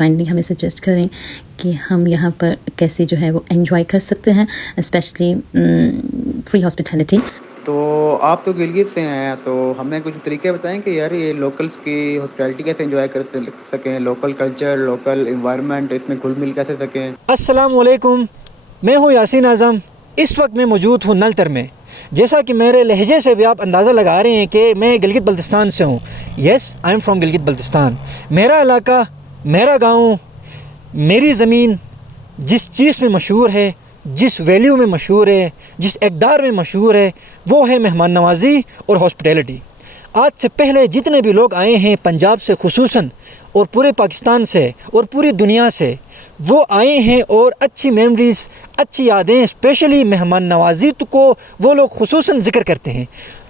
Kindly ہمیں suggest کریں کہ ہم یہاں پر کیسے جو ہے وہ انجوائے کر سکتے ہیں، اسپیشلی فری ہاسپٹیلٹی۔ تو آپ تو گلگت سے ہیں، تو ہمیں کچھ طریقے بتائیں کہ یار یہ لوکلس کی ہاسپٹیلٹی کیسے انجوائے کر سکیں، لوکل کلچر، لوکل انوائرمنٹ، اس میں گھل مل کیسے سکیں۔ السلام علیکم، میں ہوں یاسین اعظم۔ اس وقت میں موجود ہوں نلتر میں۔ جیسا کہ میرے لہجے سے بھی آپ اندازہ لگا رہے ہیں کہ میں گلگت بلتستان سے ہوں۔ Yes, I am from Gilgit Baltistan. میرا علاقہ، میرا گاؤں، میری زمین جس چیز میں مشہور ہے، جس ویلیو میں مشہور ہے، جس اقدار میں مشہور ہے، وہ ہے مہمان نوازی اور ہاسپٹیلٹی۔ آج سے پہلے جتنے بھی لوگ آئے ہیں پنجاب سے خصوصاً اور پورے پاکستان سے اور پوری دنیا سے، وہ آئے ہیں اور اچھی میموریز، اچھی یادیں، اسپیشلی مہمان نوازی کو وہ لوگ خصوصاً ذکر کرتے ہیں۔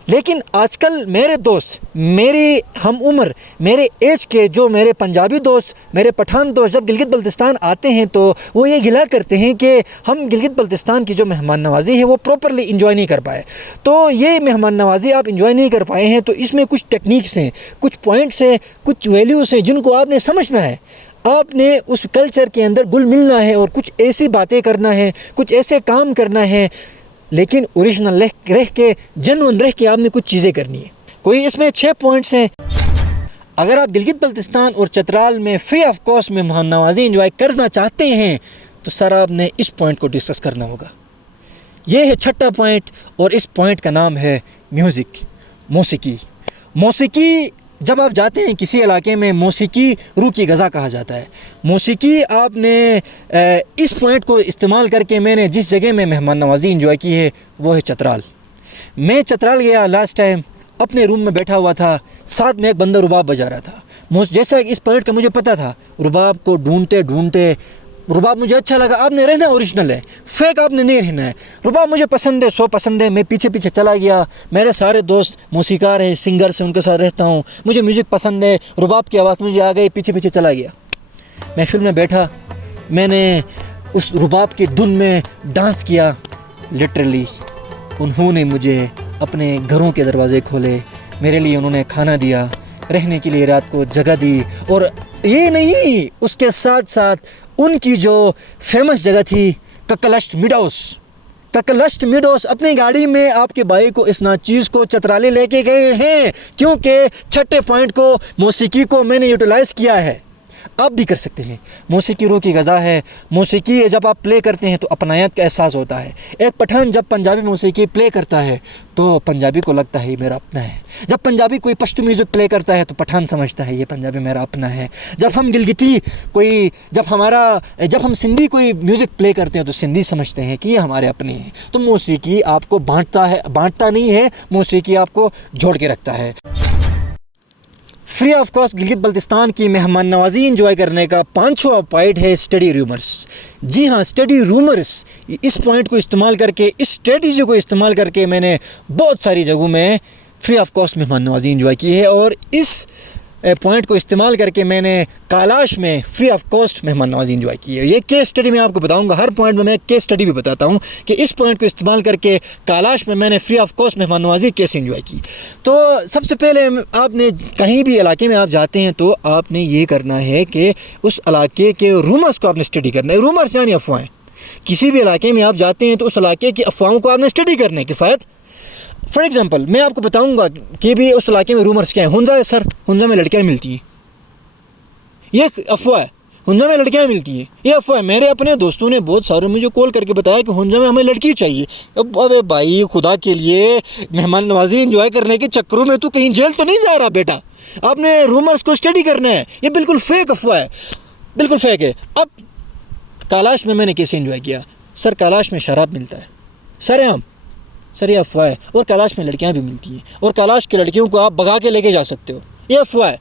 لیکن آج کل میرے دوست، میری ہم عمر، میرے ایج کے جو میرے پنجابی دوست، میرے پٹھان دوست جب گلگت بلتستان آتے ہیں تو وہ یہ گلا کرتے ہیں کہ ہم گلگت بلتستان کی جو مہمان نوازی ہے وہ پراپرلی انجوائے نہیں کر پائے۔ تو یہ مہمان نوازی آپ انجوائے نہیں کر پائے ہیں تو اس میں کچھ ٹیکنیکس ہیں، کچھ پوائنٹس ہیں، کچھ ویلیوز ہیں جن کو آپ نے سمجھنا ہے۔ آپ نے اس کلچر کے اندر گل ملنا ہے اور کچھ ایسی باتیں کرنا ہے، کچھ ایسے کام کرنا ہے، لیکن اوریجنل رہ کے، جنون رہ کے آپ نے کچھ چیزیں کرنی ہے۔ کوئی اس میں 6 پوائنٹس ہیں۔ اگر آپ گلگت بلتستان اور چترال میں فری آف کاسٹ میں مہمان نوازی انجوائے کرنا چاہتے ہیں تو سر آپ نے اس پوائنٹ کو ڈسکس کرنا ہوگا۔ یہ ہے 6واں پوائنٹ، اور اس پوائنٹ کا نام ہے میوزک، موسیقی۔ موسیقی جب آپ جاتے ہیں کسی علاقے میں، موسیقی روح کی غذا کہا جاتا ہے۔ موسیقی آپ نے اس پوائنٹ کو استعمال کر کے میں نے جس جگہ میں مہمان نوازی انجوائے کی ہے وہ ہے چترال۔ میں چترال گیا لاسٹ ٹائم، اپنے روم میں بیٹھا ہوا تھا، ساتھ میں ایک بندہ رباب بجا رہا تھا۔ جیسا کہ اس پوائنٹ کا مجھے پتہ تھا، رباب کو ڈھونڈتے رباب مجھے اچھا لگا۔ آپ نے رہنا اوریجنل ہے، فیک آپ نے نہیں رہنا ہے۔ رباب مجھے پسند ہے، پسند ہے۔ میں پیچھے چلا گیا۔ میرے سارے دوست موسیقار ہیں، سنگرز ہیں، ان کے ساتھ رہتا ہوں، مجھے میوزک پسند ہے، رباب کی آواز مجھے آ گئی، پیچھے چلا گیا۔ محفل میں بیٹھا، میں نے اس رباب کی دھن میں ڈانس کیا۔ لٹرلی انہوں نے مجھے اپنے گھروں کے دروازے کھولے، میرے لیے انہوں نے کھانا دیا، رہنے کے لیے رات کو جگہ دی، اور یہ نہیں، اس کے ساتھ ان کی جو فیمس جگہ تھی ککلشٹ میڈوس، اپنی گاڑی میں آپ کے بھائی کو اس چیز کو چترالے لے کے گئے ہیں، کیونکہ 6 پوائنٹ کو، موسیقی کو میں نے یوٹیلائز کیا ہے۔ آپ بھی کر سکتے ہیں۔ موسیقی روح کی غذا ہے۔ موسیقی جب آپ پلے کرتے ہیں تو اپنائیت کا احساس ہوتا ہے۔ ایک پٹھان جب پنجابی موسیقی پلے کرتا ہے تو پنجابی کو لگتا ہے یہ میرا اپنا ہے۔ جب پنجابی کوئی پشتو میوزک پلے کرتا ہے تو پٹھان سمجھتا ہے یہ پنجابی میرا اپنا ہے۔ جب ہم گلگتی جب ہم سندھی کوئی میوزک پلے کرتے ہیں تو سندھی سمجھتے ہیں کہ یہ ہمارے اپنے ہیں۔ تو موسیقی آپ کو بانٹتا نہیں ہے، موسیقی آپ کو جوڑ کے رکھتا ہے۔ Free of cost Gilgit Baltistan کی مہمان نوازی انجوائے کرنے کا 5واں پوائنٹ ہے اسٹڈی رومرز۔ جی ہاں، اسٹڈی رومرز، اس پوائنٹ کو استعمال کر کے، اس اسٹریٹجی کو استعمال کر کے میں نے بہت ساری جگہوں میں فری آف کاسٹ مہمان نوازی انجوائے کی ہے، اور اس پوائنٹ کو استعمال کر کے میں نے کالاش میں فری آف کاسٹ مہمان نوازی انجوائے کی ہے۔ یہ کیس اسٹڈی میں آپ کو بتاؤں گا، ہر پوائنٹ میں کیس اسٹڈی بھی بتاتا ہوں کہ اس پوائنٹ کو استعمال کر کے کالاش میں نے فری آف کاسٹ مہمان نوازی کیسے انجوائے کی۔ تو سب سے پہلے آپ نے کہیں بھی علاقے میں آپ جاتے ہیں تو آپ نے یہ کرنا ہے کہ اس علاقے کے رومرز کو آپ نے اسٹڈی کرنا ہے۔ رومرز یعنی افواہیں۔ کسی بھی علاقے میں آپ جاتے ہیں تو اس علاقے کی افواہوں کو آپ نے اسٹڈی کرنا ہے کفایت۔ فار ایگزامپل میں آپ کو بتاؤں گا کہ بھی اس علاقے میں رومرز کیا ہیں۔ ہنزا ہے سر، ہنزا میں لڑکیاں ملتی ہیں، یہ افواہ ہے۔ ہنزا میں لڑکیاں ملتی ہیں، یہ افواہ ہے۔ میرے اپنے دوستوں نے بہت سارے مجھے کال کر کے بتایا کہ ہنزا میں ہمیں لڑکی چاہیے۔ ابے بھائی، خدا کے لیے مہمان نوازی انجوائے کرنے کے چکروں میں تو کہیں جیل تو نہیں جا رہا بیٹا؟ آپ نے رومرز کو اسٹڈی کرنا ہے۔ یہ بالکل فیک افواہ ہے، بالکل فیک ہے۔ اب کالاش میں نے کیسے انجوائے کیا؟ سر کالاش میں شراب ملتا ہے، سر عام، سر یہ افواہ ہے۔ اور کالاش میں لڑکیاں بھی ملتی ہیں، اور کالاش کی لڑکیوں کو آپ بگا کے لے کے جا سکتے ہو، یہ افواہ ہے۔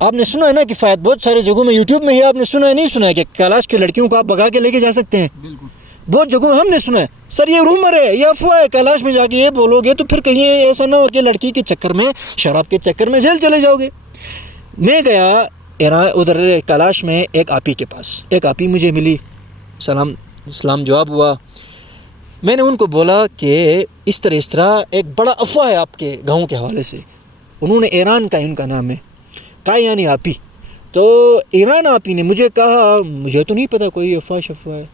آپ نے سنا ہے نا کفایت، بہت سارے جگہوں میں یوٹیوب میں ہی آپ نے سنا ہے، نہیں سنا ہے کہ کالاش کی لڑکیوں کو آپ بگا کے لے کے جا سکتے ہیں؟ بالکل، بہت جگہوں ہم نے سنا ہے۔ سر یہ رومر ہے، یہ افواہ ہے۔ کالاش میں جا کے یہ بولو گے تو پھر کہیں ایسا نہ ہو کہ لڑکی کے چکر میں، شراب کے چکر میں جیل چلے جاؤ گے۔ میں گیا ادھر کالاش میں ایک آپی کے پاس، ایک آپی مجھے ملی، سلام جواب ہوا۔ میں نے ان کو بولا کہ اس طرح ایک بڑا افواہ ہے آپ کے گاؤں کے حوالے سے۔ انہوں نے ایران کا ان کا نام ہے، کا یعنی آپی۔ تو ایران آپی نے مجھے کہا مجھے تو نہیں پتہ کوئی افواہ شفواہ ہے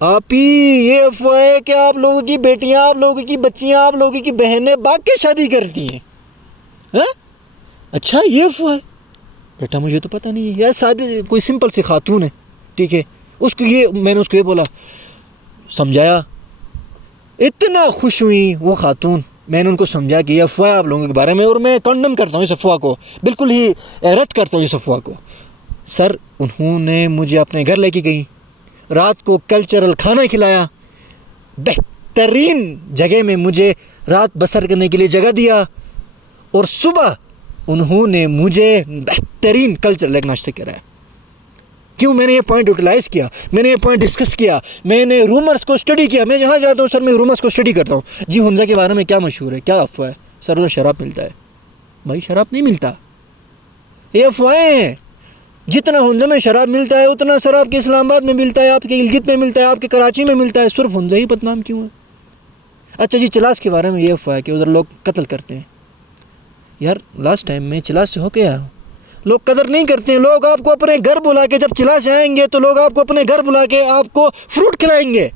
آپی، یہ افواہ ہے کہ آپ لوگوں کی بیٹیاں، آپ لوگوں کی بچیاں، آپ لوگوں کی بہنیں باغ کے شادی کرتی ہیں. ہاں اچھا یہ افواہ ہے بیٹا، مجھے تو پتہ نہیں ہے. یار سادہ کوئی سمپل سی خاتون ہے، ٹھیک ہے، اس کو یہ میں نے اس کو یہ بولا، سمجھایا. اتنا خوش ہوئی وہ خاتون. میں نے ان کو سمجھا کہ یہ افواہ آپ لوگوں کے بارے میں، اور میں کنڈم کرتا ہوں اس افواہ کو، بالکل ہی رد کرتا ہوں اس افواہ کو. سر انہوں نے مجھے اپنے گھر لے کے گئی، رات کو کلچرل کھانا کھلایا، بہترین جگہ میں مجھے رات بسر کرنے کے لیے جگہ دیا، اور صبح انہوں نے مجھے بہترین کلچرل ایک ناشتہ کرایا. کیوں؟ میں نے یہ پوائنٹ یوٹیلائز کیا، میں نے یہ پوائنٹ ڈسکس کیا، میں نے رومرز کو اسٹڈی کیا. میں جہاں جاتا ہوں سر میں رومرز کو اسٹڈی کرتا ہوں. جی حمزہ کے بارے میں کیا مشہور ہے، کیا افواہ ہے؟ سر ادھر شراب ملتا ہے. بھائی شراب نہیں ملتا، یہ افواہیں ہیں. جتنا حمزہ میں شراب ملتا ہے اتنا سر آپ کے اسلام آباد میں ملتا ہے، آپ کے گلگت میں ملتا ہے، آپ کے کراچی میں ملتا ہے. صرف حمزہ ہی بدنام کیوں ہے؟ اچھا جی چلاس کے بارے میں یہ افواہ ہے کہ ادھر لوگ قتل کرتے ہیں. یار لاسٹ ٹائم میں چلاس سے ہو کے آیا ہوں، لوگ قدر نہیں کرتے ہیں. لوگ آپ کو اپنے گھر بلا کے، جب چلاس سے آئیں گے تو لوگ آپ کو اپنے گھر بلا کے آپ کو فروٹ کھلائیں گے.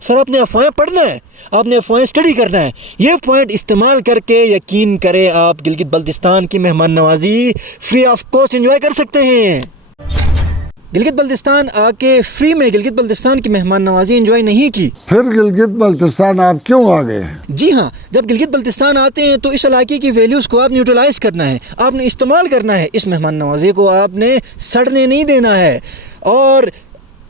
سر آپ نے افواہیں پڑھنا ہے، آپ نے افواہیں اسٹڈی کرنا ہے. یہ پوائنٹ استعمال کر کے یقین کریں آپ گلگت بلتستان کی مہمان نوازی فری آف کاسٹ انجوائے کر سکتے ہیں. گلگت بلتستان آ کے فری میں گلگت بلتستان کی مہمان نوازی انجوائے نہیں کی. پھر گلگت بلتستان آپ کیوں آ گئے؟ جی ہاں، جب گلگت بلتستان آتے ہیں تو اس علاقے کی ویلیوز کو آپ نے یوٹیلائز کرنا ہے، آپ نے استعمال کرنا ہے. اس مہمان نوازی کو آپ نے سڑنے نہیں دینا ہے. اور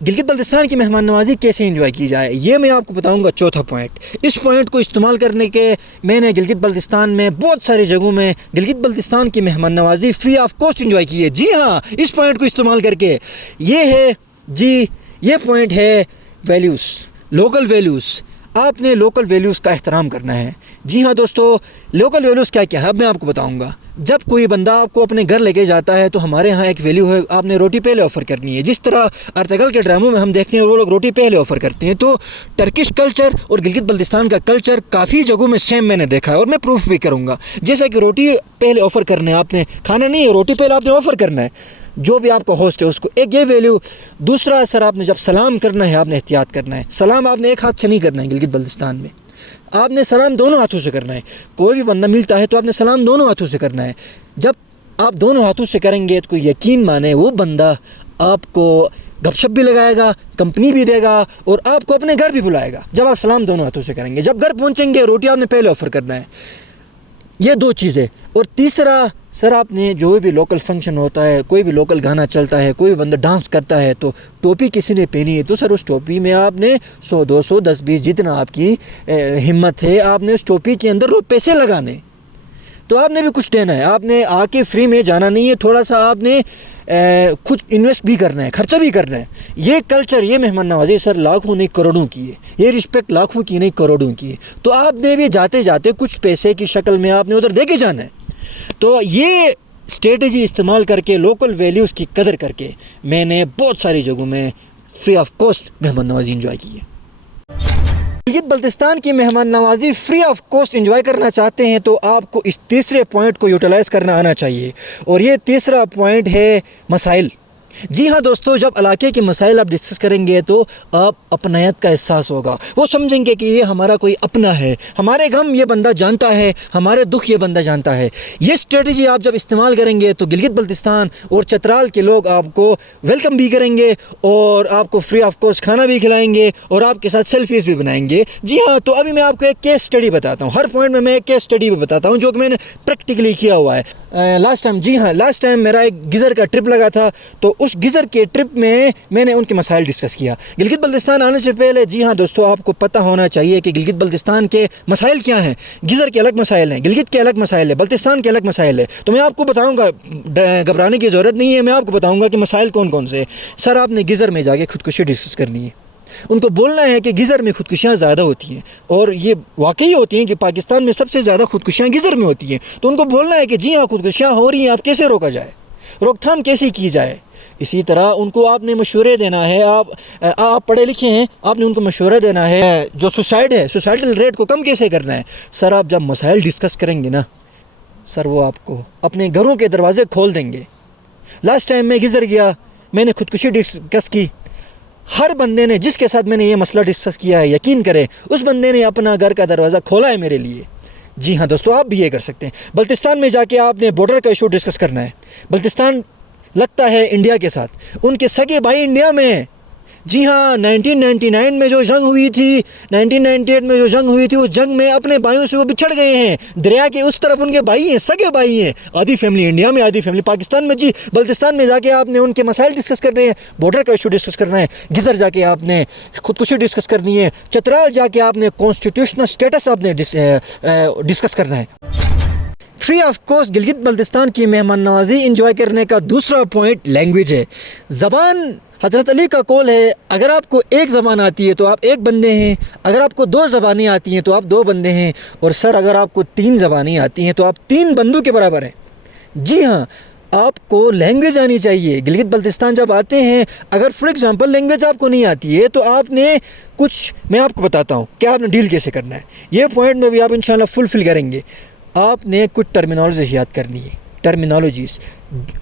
گلگت بلتستان کی مہمان نوازی کیسے انجوائے کی جائے یہ میں آپ کو بتاؤں گا. چوتھا پوائنٹ، اس پوائنٹ کو استعمال کرنے کے میں نے گلگت بلتستان میں بہت ساری جگہوں میں گلگت بلتستان کی مہمان نوازی فری آف کاسٹ انجوائے کی ہے. جی ہاں، اس پوائنٹ کو استعمال کر کے. یہ ہے جی، یہ پوائنٹ ہے ویلیوز، لوکل ویلیوز. آپ نے لوکل ویلیوز کا احترام کرنا ہے. جی ہاں دوستو، لوکل ویلیوز کیا کیا ہے اب میں آپ کو بتاؤں گا. جب کوئی بندہ آپ کو اپنے گھر لے کے جاتا ہے تو ہمارے ہاں ایک ویلیو ہے، آپ نے روٹی پہلے آفر کرنی ہے. جس طرح ارتگل کے ڈراموں میں ہم دیکھتے ہیں وہ لوگ روٹی پہلے آفر کرتے ہیں، تو ٹرکش کلچر اور گلگت بلتستان کا کلچر کافی جگہوں میں سیم میں نے دیکھا ہے، اور میں پروف بھی کروں گا. جیسا کہ روٹی پہلے آفر کرنا ہے، آپ نے کھانا نہیں ہے، روٹی پہلے آپ نے آفر کرنا ہے جو بھی آپ کا ہوسٹ ہے اس کو. ایک یہ ویلیو. دوسرا سر، آپ نے جب سلام کرنا ہے آپ نے احتیاط کرنا ہے. سلام آپ نے ایک ہاتھ سے نہیں کرنا ہے. گلگت بلتستان میں آپ نے سلام دونوں ہاتھوں سے کرنا ہے. کوئی بھی بندہ ملتا ہے تو آپ نے سلام دونوں ہاتھوں سے کرنا ہے. جب آپ دونوں ہاتھوں سے کریں گے تو کوئی یقین مانے وہ بندہ آپ کو گپ شپ بھی لگائے گا، کمپنی بھی دے گا، اور آپ کو اپنے گھر بھی بلائے گا جب آپ سلام دونوں ہاتھوں سے کریں گے. جب گھر پہنچیں گے روٹی آپ نے پہلے آفر کرنا ہے. یہ دو چیزیں. اور تیسرا سر، آپ نے جو بھی لوکل فنکشن ہوتا ہے، کوئی بھی لوکل گانا چلتا ہے، کوئی بندہ ڈانس کرتا ہے تو ٹوپی کسی نے پہنی ہے تو سر اس ٹوپی میں آپ نے 100 200 10 20 جتنا آپ کی ہمت ہے آپ نے اس ٹوپی کے اندر پیسے لگانے. تو آپ نے بھی کچھ دینا ہے. آپ نے آ کے فری میں جانا نہیں ہے، تھوڑا سا آپ نے کچھ انویسٹ بھی کرنا ہے، خرچہ بھی کرنا ہے. یہ کلچر، یہ مہمان نوازی سر لاکھوں نہیں کروڑوں کی ہے. یہ رسپیکٹ لاکھوں کی نہیں کروڑوں کی ہے. تو آپ نے بھی جاتے جاتے کچھ پیسے کی شکل میں آپ نے ادھر دے کے جانا ہے. تو یہ اسٹریٹجی استعمال کر کے، لوکل ویلیوز کی قدر کر کے، میں نے بہت ساری جگہوں میں فری آف کاسٹ مہمان نوازی انجوائے کی ہے. گلگت بلتستان کی مہمان نوازی فری آف کاسٹ انجوائے کرنا چاہتے ہیں تو آپ کو اس تیسرے پوائنٹ کو یوٹیلائز کرنا آنا چاہیے. اور یہ تیسرا پوائنٹ ہے مسائل. جی ہاں دوستو، جب علاقے کے مسائل آپ ڈسکس کریں گے تو آپ اپنائیت کا احساس ہوگا. وہ سمجھیں گے کہ یہ ہمارا کوئی اپنا ہے، ہمارے غم یہ بندہ جانتا ہے، ہمارے دکھ یہ بندہ جانتا ہے. یہ اسٹریٹجی آپ جب استعمال کریں گے تو گلگت بلتستان اور چترال کے لوگ آپ کو ویلکم بھی کریں گے، اور آپ کو فری آف کاسٹ کھانا بھی کھلائیں گے، اور آپ کے ساتھ سیلفیز بھی بنائیں گے. جی ہاں، تو ابھی میں آپ کو ایک کیس اسٹڈی بتاتا ہوں. ہر پوائنٹ میں ایک کیس اسٹڈی بھی بتاتا ہوں جو کہ میں نے پریکٹیکلی کیا ہوا ہے. لاسٹ ٹائم میرا ایک گزر کا ٹرپ لگا تھا، تو اس گزر کے ٹرپ میں نے ان کے مسائل ڈسکس کیا. گلگت بلتستان آنے سے پہلے جی ہاں دوستو، آپ کو پتہ ہونا چاہیے کہ گلگت بلتستان کے مسائل کیا ہیں. گزر کے الگ مسائل ہیں، گلگت کے الگ مسائل ہیں، بلتستان کے الگ مسائل ہیں. تو میں آپ کو بتاؤں گا، گھبرانے کی ضرورت نہیں ہے، میں آپ کو بتاؤں گا کہ مسائل کون کون سے. سر، آپ نے گزر میں جا کے خودکشی ڈسکس کرنی ہے. ان کو بولنا ہے کہ گزر میں خودکشیاں زیادہ ہوتی ہیں، اور یہ واقعی ہوتی ہیں کہ پاکستان میں سب سے زیادہ خودکشیاں گزر میں ہوتی ہیں. تو ان کو بولنا ہے کہ جی ہاں خودکشیاں ہو رہی ہیں، آپ کیسے روکا جائے، روک تھام کیسی کی جائے. اسی طرح ان کو آپ نے مشورے دینا ہے. آپ پڑھے لکھے ہیں، آپ نے ان کو مشورہ دینا ہے جو سوسائٹل ریٹ کو کم کیسے کرنا ہے. سر، آپ جب مسائل ڈسکس کریں گے نا سر، وہ آپ کو اپنے گھروں کے دروازے کھول دیں گے. لاسٹ ٹائم میں گزر گیا، میں نے خودکشی ڈسکس کی. ہر بندے نے جس کے ساتھ میں نے یہ مسئلہ ڈسکس کیا ہے، یقین کرے اس بندے نے اپنا گھر کا دروازہ کھولا ہے میرے لیے. جی ہاں دوستو، آپ بھی یہ کر سکتے ہیں. بلتستان میں جا کے آپ نے بارڈر کا ایشو ڈسکس کرنا ہے. بلتستان لگتا ہے انڈیا کے ساتھ، ان کے سگے بھائی انڈیا میں ہیں. جی ہاں، 1999 میں جو جنگ ہوئی تھی، 1998 میں جو جنگ ہوئی تھی، اس جنگ میں اپنے بھائیوں سے وہ بچھڑ گئے ہیں. دریا کے اس طرف ان کے بھائی ہیں، سگے بھائی ہیں. آدھی فیملی انڈیا میں، آدھی فیملی پاکستان میں. جی بلتستان میں جا کے آپ نے ان کے مسائل ڈسکس کرنے ہیں، بارڈر کا ایشو ڈسکس کرنا ہے. گزر جا کے آپ نے خودکشی ڈسکس کرنی ہے. چترال جا کے آپ نے کانسٹیٹیوشنل سٹیٹس آپ نے ڈسکس کرنا ہے. Free of cost Gilgit Baltistan کی مہمان نوازی انجوائے کرنے کا دوسرا پوائنٹ لینگویج ہے. زبان حضرت علی کا قول ہے، اگر آپ کو ایک زبان آتی ہے تو آپ ایک بندے ہیں، اگر آپ کو 2 زبانیں آتی ہیں تو آپ 2 بندے ہیں، اور سر اگر آپ کو 3 زبانیں آتی ہیں تو آپ 3 بندوں کے برابر ہیں. جی ہاں، آپ کو لینگویج آنی چاہیے. گلگت بلتستان جب آتے ہیں، اگر فار ایگزامپل لینگویج آپ کو نہیں آتی ہے تو آپ نے کچھ، میں آپ کو بتاتا ہوں کہ آپ نے ڈیل کیسے کرنا ہے. یہ پوائنٹ میں بھی آپ انشاءاللہ فل کریں گے. آپ نے کچھ ٹرمینالوجی یاد کرنی ہے. ٹرمینالوجیز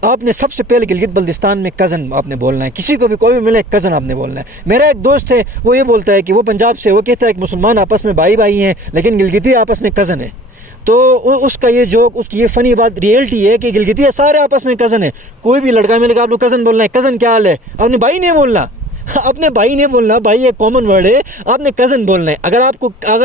آپ نے سب سے پہلے گلگت بلتستان میں کزن آپ نے بولنا ہے. کسی کو بھی کوئی بھی ملے کزن آپ نے بولنا ہے. میرا ایک دوست ہے، وہ یہ بولتا ہے کہ وہ پنجاب سے، وہ کہتا ہے کہ مسلمان آپس میں بھائی ہیں لیکن گلگتی آپس میں کزن ہے. تو اس کا یہ جوک، اس کی یہ فنی بات ریئلٹی ہے کہ گلگتی سارے آپس میں کزن ہیں. کوئی بھی لڑکا ملے گا آپ لوگ کزن بولنا ہے. کزن کیا حال ہے؟ اپنے بھائی نہیں بولنا، اپنے بھائی نہیں بولنا. بھائی ایک کامن ورڈ ہے، آپ نے کزن بولنا ہے. اگر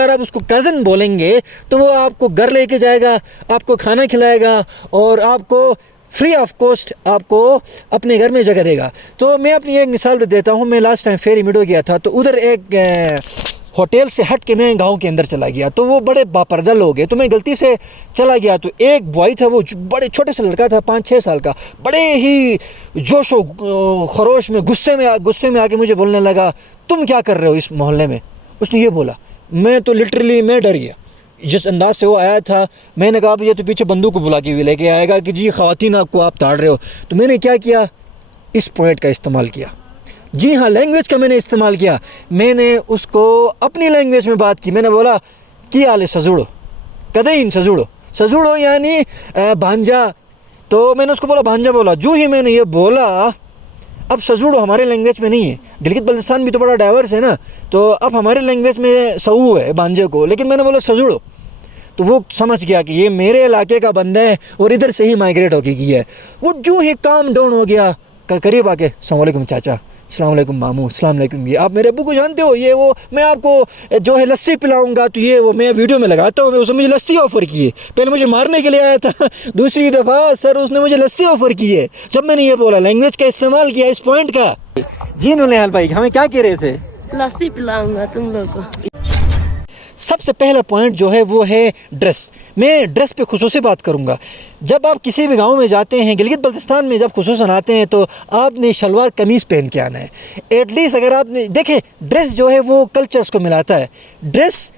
آپ اس کو کزن بولیں گے تو وہ آپ کو گھر لے کے جائے گا، آپ کو کھانا کھلائے گا، اور آپ کو فری آف کاسٹ آپ کو اپنے گھر میں جگہ دے گا. تو میں اپنی ایک مثال دیتا ہوں. میں لاسٹ ٹائم فیری میڈو گیا تھا، تو ادھر ایک ہوٹل سے ہٹ کے میں گاؤں کے اندر چلا گیا. تو وہ بڑے باپردہ لوگ ہیں، تو میں غلطی سے چلا گیا. تو ایک بوائے تھا، وہ بڑے چھوٹے سے لڑکا تھا، 5-6 سال کا، بڑے ہی جوش و خروش میں غصے میں آ کے مجھے بولنے لگا، تم کیا کر رہے ہو اس محلے میں؟ اس نے یہ بولا. میں تو لٹرلی میں ڈر گیا جس انداز سے وہ آیا تھا. میں نے کہا یہ تو پیچھے بندوق کو بلا کے بھی لے کے آئے گا کہ جی خواتین آپ تاڑ رہے ہو. تو میں نے کیا کیا، اس پوائنٹ کا استعمال کیا. جی ہاں، لینگویج کا میں نے استعمال کیا. میں نے اس کو اپنی لینگویج میں بات کی. میں نے بولا کی آلے سزوڑو کدین سزوڑو یعنی بھانجا. تو میں نے اس کو بولا بھانجا بولا. جو ہی میں نے یہ بولا، اب سزوڑو ہمارے لینگویج میں نہیں ہے. گلگت بلتستان بھی تو بڑا ڈائیورس ہے نا، تو اب ہمارے لینگویج میں سو ہے بھانجے کو، لیکن میں نے بولا سزوڑو. تو وہ سمجھ گیا کہ یہ میرے علاقے کا بندہ ہے اور ادھر سے ہی مائگریٹ ہو کے گیا ہے. وہ جو ہی کام ڈاؤن ہو گیا، قریب آ کے السلام علیکم چاچا، السلام علیکم ماموں، السلام علیکم. یہ آپ میرے ابو کو جانتے ہو؟ یہ وہ میں آپ کو جو ہے لسی پلاؤں گا. تو یہ وہ میں ویڈیو میں لگاتا ہوں. اس نے مجھے لسی آفر کی ہے. پہلے مجھے مارنے کے لیے آیا تھا، دوسری دفعہ سر اس نے مجھے لسی آفر کی ہے جب میں نے یہ بولا. لینگویج کا استعمال کیا اس پوائنٹ کا. جی نولیال بھائی، ہمیں کیا کہہ رہے تھے؟ لسی پلاؤں گا تم لوگ کو. سب سے پہلا پوائنٹ جو ہے وہ ہے ڈریس. میں ڈریس پہ خصوصی بات کروں گا. جب آپ کسی بھی گاؤں میں جاتے ہیں، گلگت بلتستان میں جب خصوصاً آتے ہیں، تو آپ نے شلوار قمیض پہن کے آنا ہے. ایٹ لیسٹ اگر آپ نے دیکھیں، ڈریس جو ہے وہ کلچرز کو ملاتا ہے. ڈریس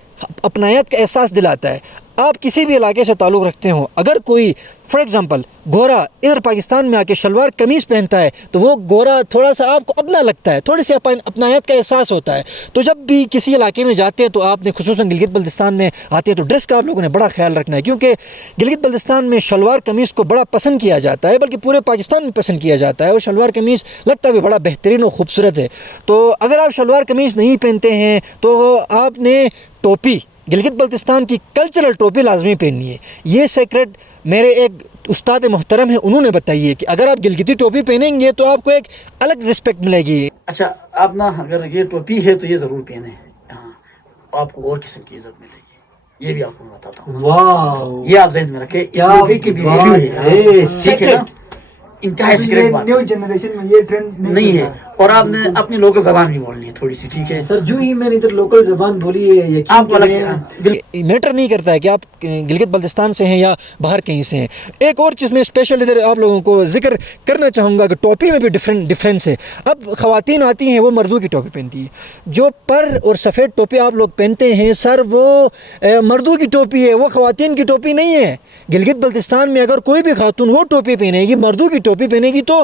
اپنائیت کا احساس دلاتا ہے. آپ کسی بھی علاقے سے تعلق رکھتے ہوں، اگر کوئی فار ایگزامپل گورا ادھر پاکستان میں آ کے شلوار قمیض پہنتا ہے تو وہ گورا تھوڑا سا آپ کو اپنا لگتا ہے، تھوڑی سی اپنائیت کا احساس ہوتا ہے. تو جب بھی کسی علاقے میں جاتے ہیں تو آپ نے خصوصاً گلگت بلتستان میں آتے ہیں تو ڈریس کا آپ لوگوں نے بڑا خیال رکھنا ہے، کیونکہ گلگت بلتستان میں شلوار قمیض کو بڑا پسند کیا جاتا ہے، بلکہ پورے پاکستان میں پسند کیا جاتا ہے. اور شلوار قمیض لگتا بھی بڑا بہترین اور خوبصورت ہے. تو اگر آپ شلوار قمیض نہیں پہنتے ہیں تو آپ نے ٹوپی، گلگت بلتستان کی کلچرل ٹوپی لازمی پہننی ہے. یہ سیکرٹ میرے ایک استاد محترم ہیں، انہوں نے بتائی ہے کہ اگر آپ گلگتی ٹوپی پہنیں گے تو آپ کو ایک الگ رسپیکٹ ملے گی. اچھا، آپ نا اگر یہ ٹوپی ہے تو یہ ضرور پہنے. ہاں، آپ کو اور قسم کی عزت ملے گی، یہ بھی آپ کو میں بتاتا ہوں. واو، یہ آپ ذہن میں رکھیں، اس ٹوپی کی بھی ویلیو ہے. ٹھیک ہے نا، انتہائی سیکرٹ بات نیو جنریشن میں یہ ٹرینڈ نہیں ہے. اور آپ نے اپنی لوکل زبان بھی بولنی ہے تھوڑی سی. ٹھیک ہے سر، جو ہی میں نے ادھر لوکل زبان بولی ہے، آپ کو میٹر نہیں کرتا ہے کہ آپ گلگت بلتستان سے ہیں یا باہر کہیں سے ہیں. ایک اور چیز میں اسپیشل ادھر آپ لوگوں کو ذکر کرنا چاہوں گا کہ ٹوپی میں بھی ڈفرینس ہے. اب خواتین آتی ہیں، وہ مردوں کی ٹوپی پہنتی ہے. جو پر اور سفید ٹوپی آپ لوگ پہنتے ہیں سر، وہ مردوں کی ٹوپی ہے، وہ خواتین کی ٹوپی نہیں ہے. گلگت بلتستان میں اگر کوئی بھی خاتون وہ ٹوپی پہنے گی، مردوں کی ٹوپی پہنے گی، تو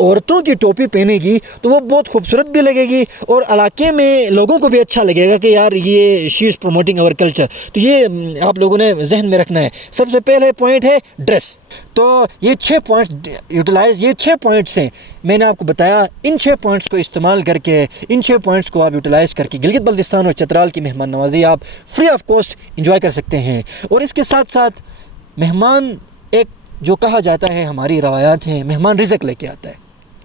عورتوں کی ٹوپی پہنے گی تو وہ بہت خوبصورت بھی لگے گی اور علاقے میں لوگوں کو بھی اچھا لگے گا کہ یار یہ شی از پروموٹنگ اور کلچر. تو یہ آپ لوگوں نے ذہن میں رکھنا ہے. سب سے پہلے پوائنٹ ہے ڈریس. تو یہ 6 پوائنٹس یوٹیلائز، یہ 6 پوائنٹس ہیں میں نے آپ کو بتایا. ان 6 پوائنٹس کو استعمال کر کے، ان 6 پوائنٹس کو آپ یوٹیلائز کر کے گلگت بلتستان اور چترال کی مہمان نوازی آپ فری آف کاسٹ انجوائے کر سکتے ہیں. اور اس کے ساتھ ساتھ مہمان، ایک جو کہا جاتا ہے ہماری روایات ہیں، مہمان رزق لے کے آتا ہے.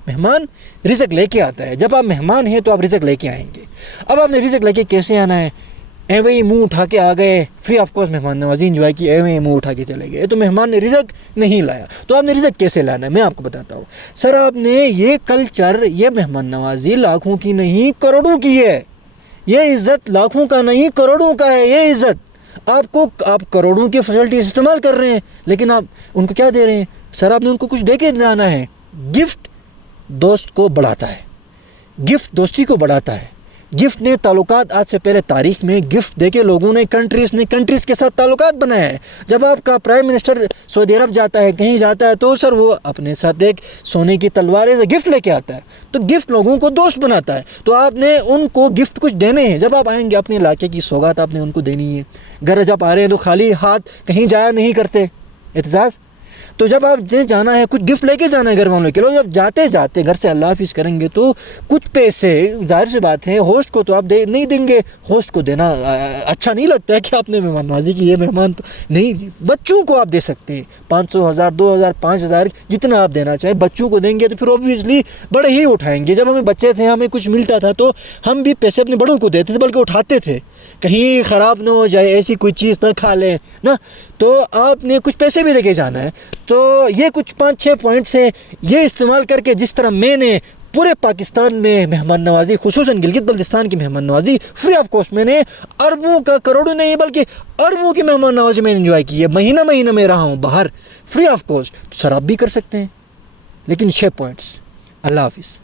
مہمان رزق لے کے آتا ہے. جب آپ مہمان ہیں تو آپ رزق لے کے آئیں گے. اب آپ نے رزق لے کے کیسے آنا ہے؟ ایویں ہی منہ اٹھا کے آ گئے، فری آف کاسٹ مہمان نوازی انجوائے کی، ایویں ہی منہ اٹھا کے چلے گئے، تو مہمان نے رزق نہیں لایا. تو آپ نے رزق کیسے لانا ہے میں آپ کو بتاتا ہوں. سر آپ نے یہ کلچر، یہ مہمان نوازی لاکھوں کی نہیں کروڑوں کی ہے. یہ عزت لاکھوں کا نہیں کروڑوں کا ہے. یہ عزت آپ کروڑوں کی فیسلٹیز استعمال کر رہے ہیں، لیکن آپ ان کو کیا دے رہے ہیں؟ سر آپ نے ان کو کچھ دے کے جانا ہے. گفٹ دوست کو بڑھاتا ہے، گفٹ دوستی کو بڑھاتا ہے. گفٹ نے تعلقات، آج سے پہلے تاریخ میں گفٹ دے کے لوگوں نے کنٹریز کے ساتھ تعلقات بنایا ہے. جب آپ کا پرائم منسٹر سعودی عرب جاتا ہے، کہیں جاتا ہے، تو سر وہ اپنے ساتھ ایک سونے کی تلوار سے گفٹ لے کے آتا ہے. تو گفٹ لوگوں کو دوست بناتا ہے. تو آپ نے ان کو گفٹ کچھ دینے ہیں. جب آپ آئیں گے اپنے علاقے کی سوگات آپ نے ان کو دینی ہے. گھر جب آ رہے ہیں تو خالی ہاتھ کہیں جایا نہیں کرتے. اعتزاز. تو جب آپ جانا ہے کچھ گفٹ لے کے جانا ہے گھر والوں کے لوگ. جب جاتے گھر سے اللہ حافظ کریں گے تو کچھ پیسے، ظاہر سی بات ہے ہوسٹ کو تو آپ نہیں دیں گے. ہوسٹ کو دینا اچھا نہیں لگتا ہے کہ آپ نے مہمان نوازی کی. یہ مہمان تو نہیں، بچوں کو آپ دے سکتے ہیں. 500، 1000، 2000، 5000 جتنا آپ دینا چاہیں بچوں کو دیں گے تو پھر اوبویسلی بڑے ہی اٹھائیں گے. جب ہمیں بچے تھے ہمیں کچھ ملتا تھا تو ہم بھی پیسے اپنے بڑوں کو دیتے تھے، بلکہ اٹھاتے تھے کہیں خراب نہ ہو جائے، ایسی کوئی چیز نہ کھا لیں نا. تو آپ نے کچھ پیسے بھی دے کے جانا ہے. تو یہ کچھ 5-6 پوائنٹس ہیں. یہ استعمال کر کے جس طرح میں نے پورے پاکستان میں مہمان نوازی، خصوصاً گلگت بلتستان کی مہمان نوازی فری آف کاسٹ، میں نے اربوں کا، کروڑوں نہیں بلکہ اربوں کی مہمان نوازی میں نے انجوائے کی ہے. مہینہ میں رہا ہوں باہر فری آف کاسٹ. تو سر آپ بھی کر سکتے ہیں، لیکن 6 پوائنٹس. اللہ حافظ.